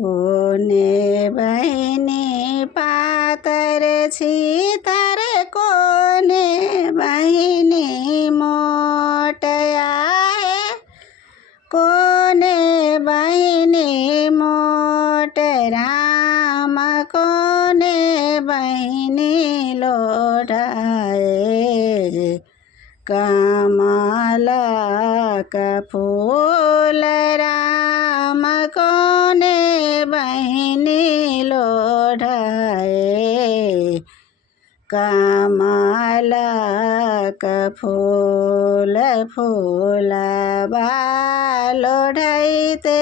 कोने बहिनी पातर छितर कोने बहिनी मोटया कोने बहिनी मोट राम कोने बहिनी लोढ़ाए कमल का फूल राम कोने बहिनी लोढ़ाए कमल का फूल फूलबा लोढ़ैते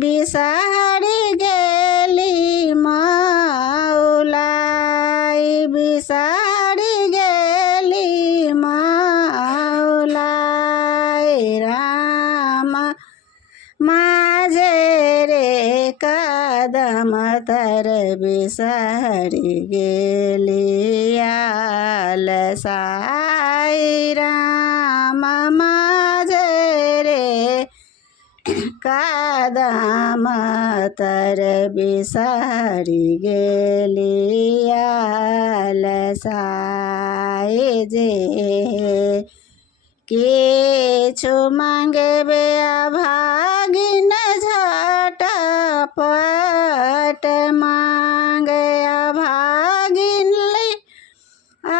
बिसारी गेली मौलाई बिसारी गेली मौलाई राम माझे रे कदम तर बिसारी गेली आलसाई राम माझे रे कदम तर बिसारी गेली आलसाई जे किछु मांगबे अभागिन झटपट मांगे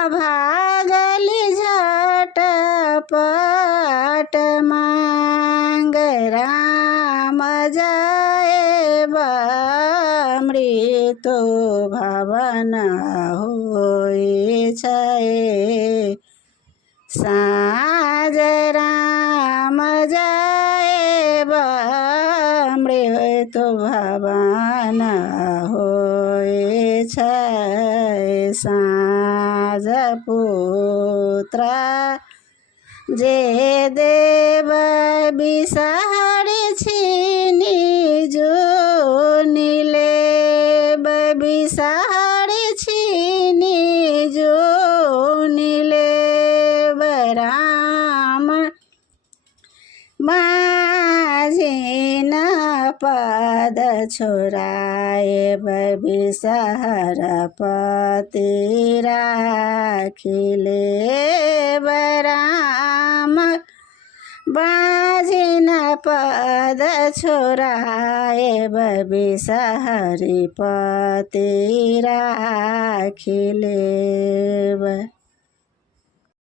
अभागली झटपट मांग राम जाए मृत्यु भवन होई छै साँझ राम जाए मृत्यु भवन होई छै साँझ पुत्र जे देव बिसारी छिनी जुनि लेब बिसारी छिनी जुनि लेब राम माझिन पद छोराए बिसहर पति राखिले राम बाजिन पद छोराए बिसहरी पति राखिले।